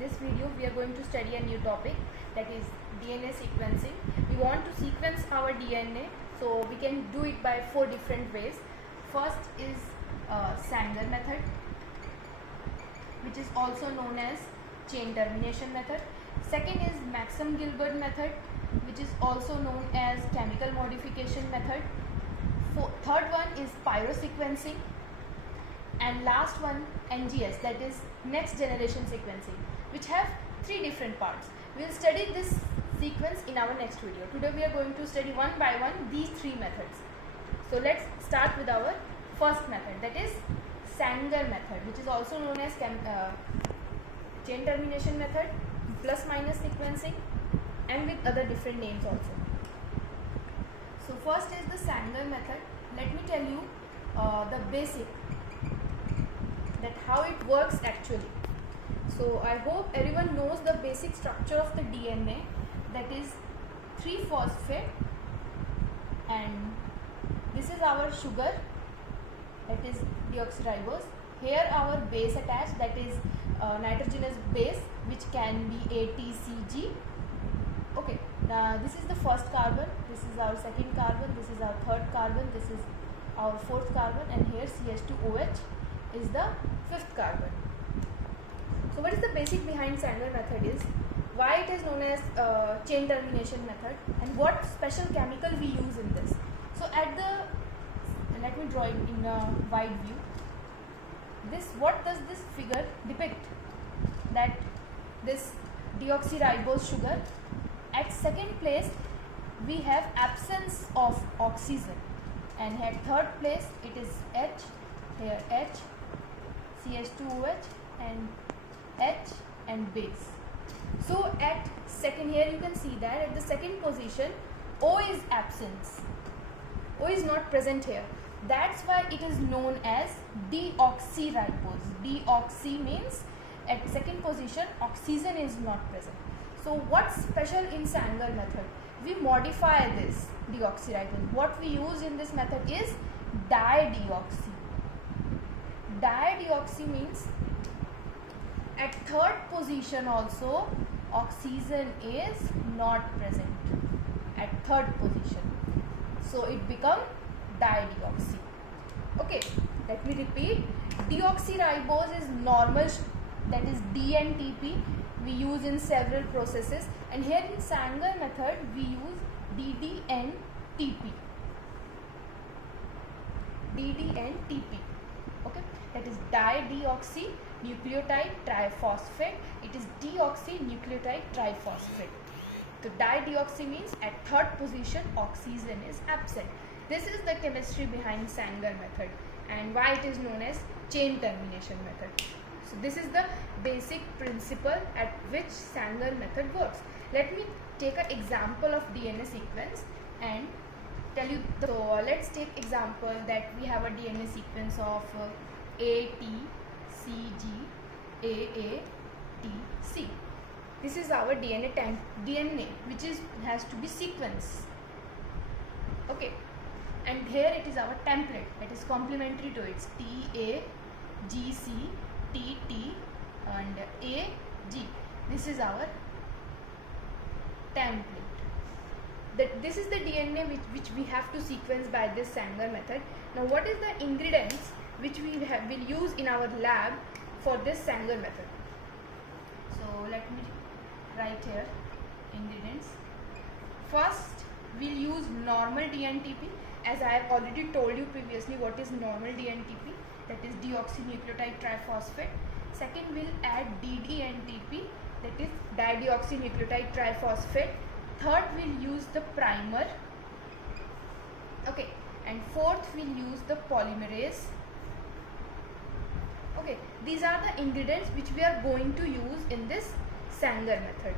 this video we are going to study a new topic, that is DNA sequencing. We want to sequence our DNA, so we can do it by 4 different ways. First is Sanger method, which is also known as chain termination method. Second is Maxam-Gilbert method, which is also known as chemical modification method. Third one is pyrosequencing, and last one NGS, that is next generation sequencing, which have 3 different parts. We will study this sequence in our next video. Today we are going to study one by one these 3 methods. So let's start with our first method, that is Sanger method, which is also known as chain termination method, plus minus sequencing, and with other different names also. So first is the Sanger method. Let me tell you the basic, that how it works actually. So I hope everyone knows the basic structure of the DNA, that is 3-phosphate, and this is our sugar, that is deoxyribose. Here our base attached, that is nitrogenous base, which can be ATCG. Okay, now this is the first carbon, this is our second carbon, this is our third carbon, this is our fourth carbon, and here CH2OH is the 5th carbon. So what is the basic behind Sanger method is why it is known as chain termination method, and what special chemical we use in this. So let me draw it in a wide view. What does this figure depict? That this deoxyribose sugar, at second place we have absence of oxygen, and at third place it is H, here H, CH2OH, and H and base. So at second, here you can see that at the second position O is absence, O is not present here. That's why it is known as deoxyribose. Deoxy means at second position oxygen is not present. So what's special in Sanger method? We modify this deoxyribose. What we use in this method is dideoxy. Dideoxy means at third position also oxygen is not present at third position, so it becomes dideoxy. Okay, let me repeat. Deoxyribose is normal, that is DNTP, we use in several processes, and here in Sanger method we use DDNTP. Okay, that is dideoxy nucleotide triphosphate. It is deoxynucleotide triphosphate. So dideoxy means at third position oxygen is absent. This is the chemistry behind Sanger method and why it is known as chain termination method. So this is the basic principle at which Sanger method works. Let me take an example of DNA sequence and tell you. So let's take example that we have a DNA sequence of ATCGAATC. This is our DNA which has to be sequenced. Okay, and here it is our template, that is complementary to its TAGCTT and AG. This is our template. This is the DNA which we have to sequence by this Sanger method. Now what is the ingredients which we will use in our lab for this Sanger method? So let me write here ingredients. First we'll use normal DNTP, as I have already told you previously what is normal DNTP, that is deoxynucleotide triphosphate. Second we'll add DDNTP, that is dideoxynucleotide triphosphate. Third we'll use the primer. Okay, and fourth we'll use the polymerase. Okay, these are the ingredients which we are going to use in this Sanger method.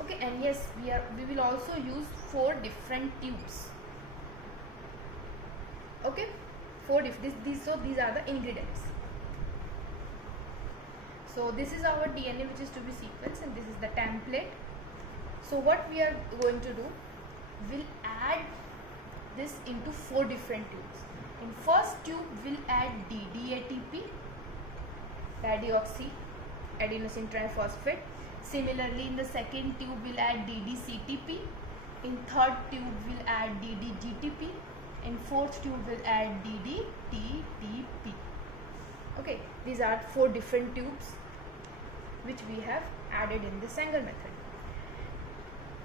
Okay, and yes, we will also use 4 different tubes. Okay, so these are the ingredients. So this is our DNA which is to be sequenced, and this is the template. So what we are going to do, we'll add this into 4 different tubes. In first tube we'll add DDATP, dideoxy, adenosine triphosphate. Similarly, in the second tube we'll add DDCTP. In third tube we'll add DDGTP. In fourth tube we'll add DDTTP. Okay, these are 4 different tubes which we have added in the Sanger method.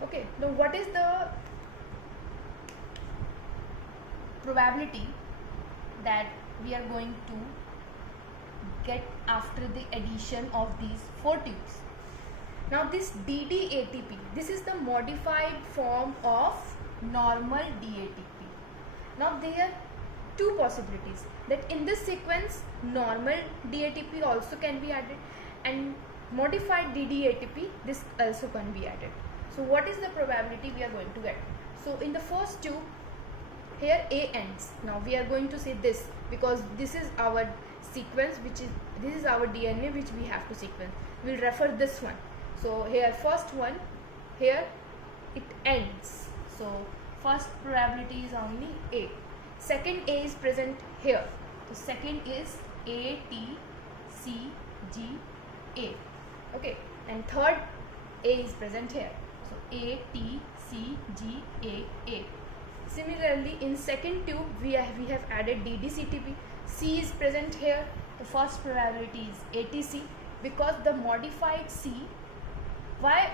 Okay, now what is the probability that we are going to get after the addition of these 4 tubes? Now this DDATP, this is the modified form of normal DATP. Now there are 2 possibilities, that in this sequence normal DATP also can be added and modified DDATP, this also can be added. So what is the probability we are going to get? So in the first tube, here A ends. Now we are going to say this because this is our sequence, this is our DNA which we have to sequence. We will refer this one. So here first one, here it ends. So first probability is only A. Second A is present here. So second is A, T, C, G, A. Okay, and third A is present here. So A, T, C, G, A. Similarly, in second tube we have added DDCTP. C is present here. The first probability is ATC because the modified C. Why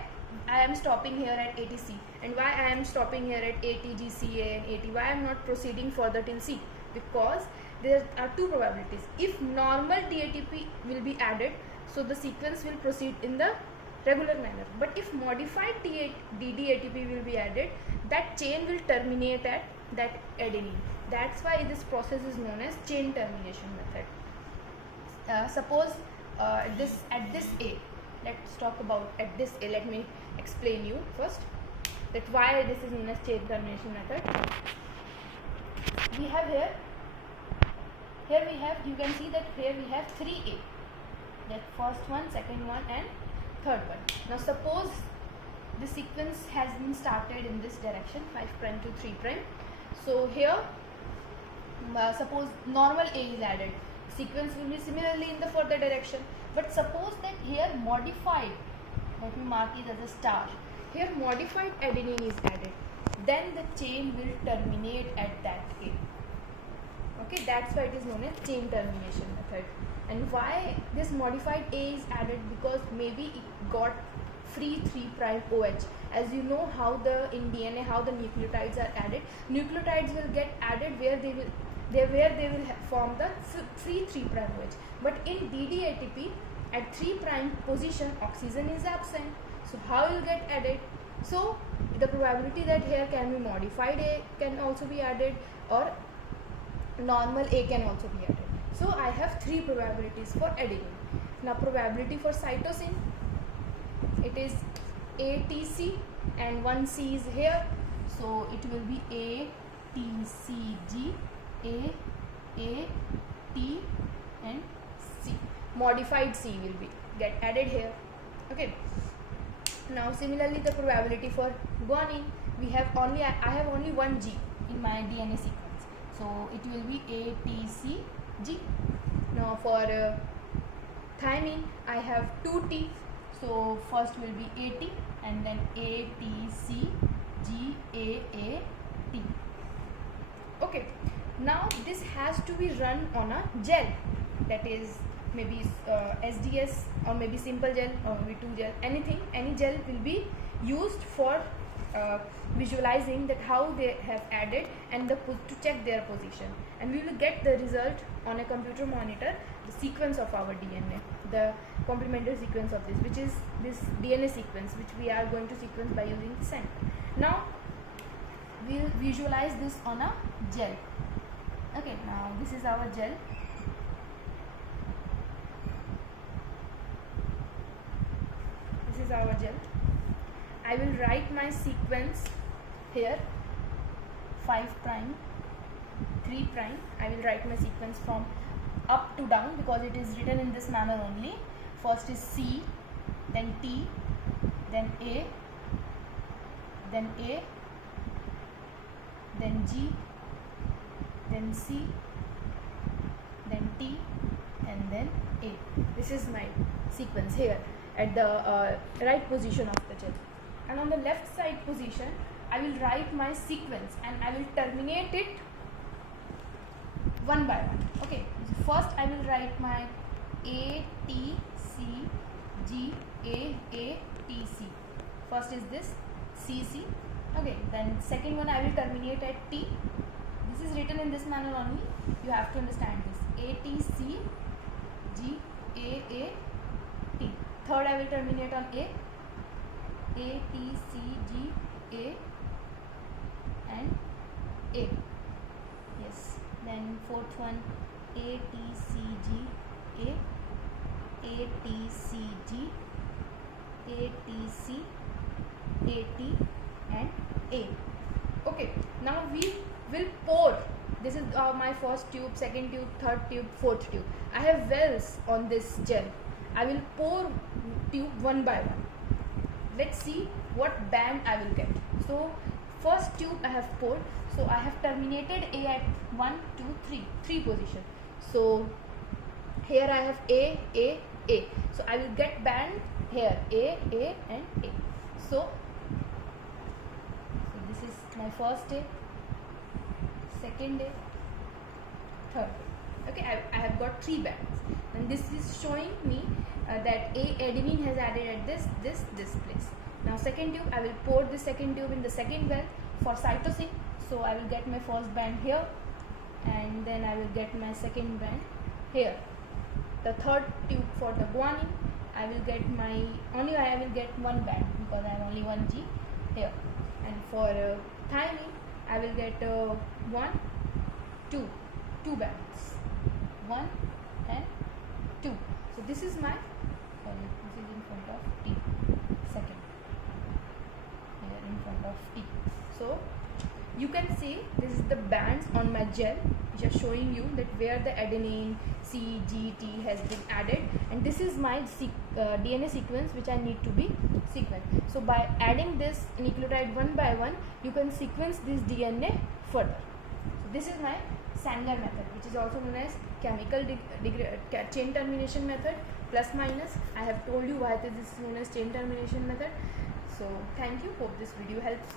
I am stopping here at ATC and why I am stopping here at ATGCA and AT? Why I am not proceeding further till C? Because there are 2 probabilities. If normal DATP will be added, so the sequence will proceed in the regular manner. But if modified DDATP will be added, that chain will terminate at that adenine. That's why this process is known as chain termination method. Suppose at this A, let's talk about at this A. Let me explain you first that why this is known as chain termination method. We have here we have, you can see that here we have 3A. That first one, second one and third one. Now suppose the sequence has been started in this direction, 5' to 3'. So here suppose normal A is added, sequence will be similarly in the further direction. But suppose that here modified, let me mark it as a star, here modified adenine is added, then the chain will terminate at that A. Okay, that's why it is known as chain termination method. And why this modified A is added? Because maybe it got free 3' OH. As you know how in DNA how the nucleotides are added. Nucleotides will get added where they will form the free 3' OH. But in DDATP at 3' position oxygen is absent. So how will get added? So the probability that here can be modified A can also be added or normal A can also be added. So I have 3 probabilities for adenine. Now probability for cytosine, it is ATC and 1 C is here. So it will be ATCG, A, T and C. Modified C will be get added here. Okay. Now similarly the probability for guanine, I have only 1 G in my DNA sequence. So it will be ATCG. Now for thymine I have 2 T. So first will be AT and then ATCGAAT. Okay. Now this has to be run on a gel, that is maybe SDS or maybe simple gel or maybe 2 gel, anything, any gel will be used for visualizing that how they have added and to check their position, and we will get the result on a computer monitor, the sequence of our DNA, the complementary sequence of this, which is this DNA sequence which we are going to sequence by using the Sanger. Now we will visualize this on a gel. Okay, now this is our gel. This is our gel. I will write my sequence here, 5', 3'. I will write my sequence from up to down because it is written in this manner only. First is C, then T, then A, then A, then G, then C, then T, and then A. This is my sequence here at the right position of the gel, and on the left side position I will write my sequence and I will terminate it one by one. Okay, so first I will write my A T C G A T C. First is this C C. Okay, then second one I will terminate at T. This is written in this manner only. You have to understand this. A T C G A T. Third I will terminate on A. A T C G A and A. Yes. Then fourth one A T C G A T C G A T C A T and A. Okay, now we will pour. This is my first tube, second tube, third tube, fourth tube. I have wells on this gel. I will pour tube one by one. Let's see what band I will get. So first tube I have poured. So I have terminated A at 1, 2, 3, 3 position. So here I have A. So I will get band here A and A. So this is my first A, second A, third. Okay, I have got 3 bands, and this is showing me that A adenine has added at this place. Now second tube, I will pour the second tube in the second well for cytosine. So I will get my first band here, and then I will get my second band here. The third tube for the guanine, I will get one band because I have only one G here. And for thymine, I will get 1, 2 bands, 1 and 2. So this is my this is in front of T, second here in front of T. So you can see this is the bands on my gel which are showing you that where the adenine, C, G, T has been added, and this is my DNA sequence which I need to be sequenced. So by adding this nucleotide one by one, you can sequence this DNA further. So this is my Sanger method, which is also known as chemical chain termination method, plus minus. I have told you why this is known as chain termination method. So thank you. Hope this video helps.